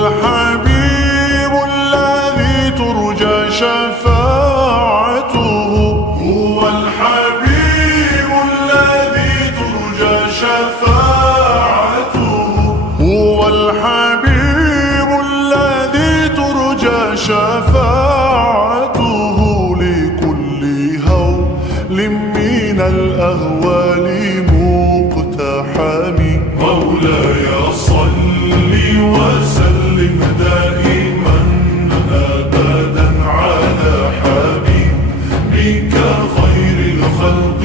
الحبيب الذي ترجى شفاعته، هو الحبيب الذي ترجى شفاعته، هو الحبيب الذي ترجى شفاعته، لكل هول من الأهوال مقتحم. مولاي صل وسلم دائما أبدا على حبيبك خير الخلق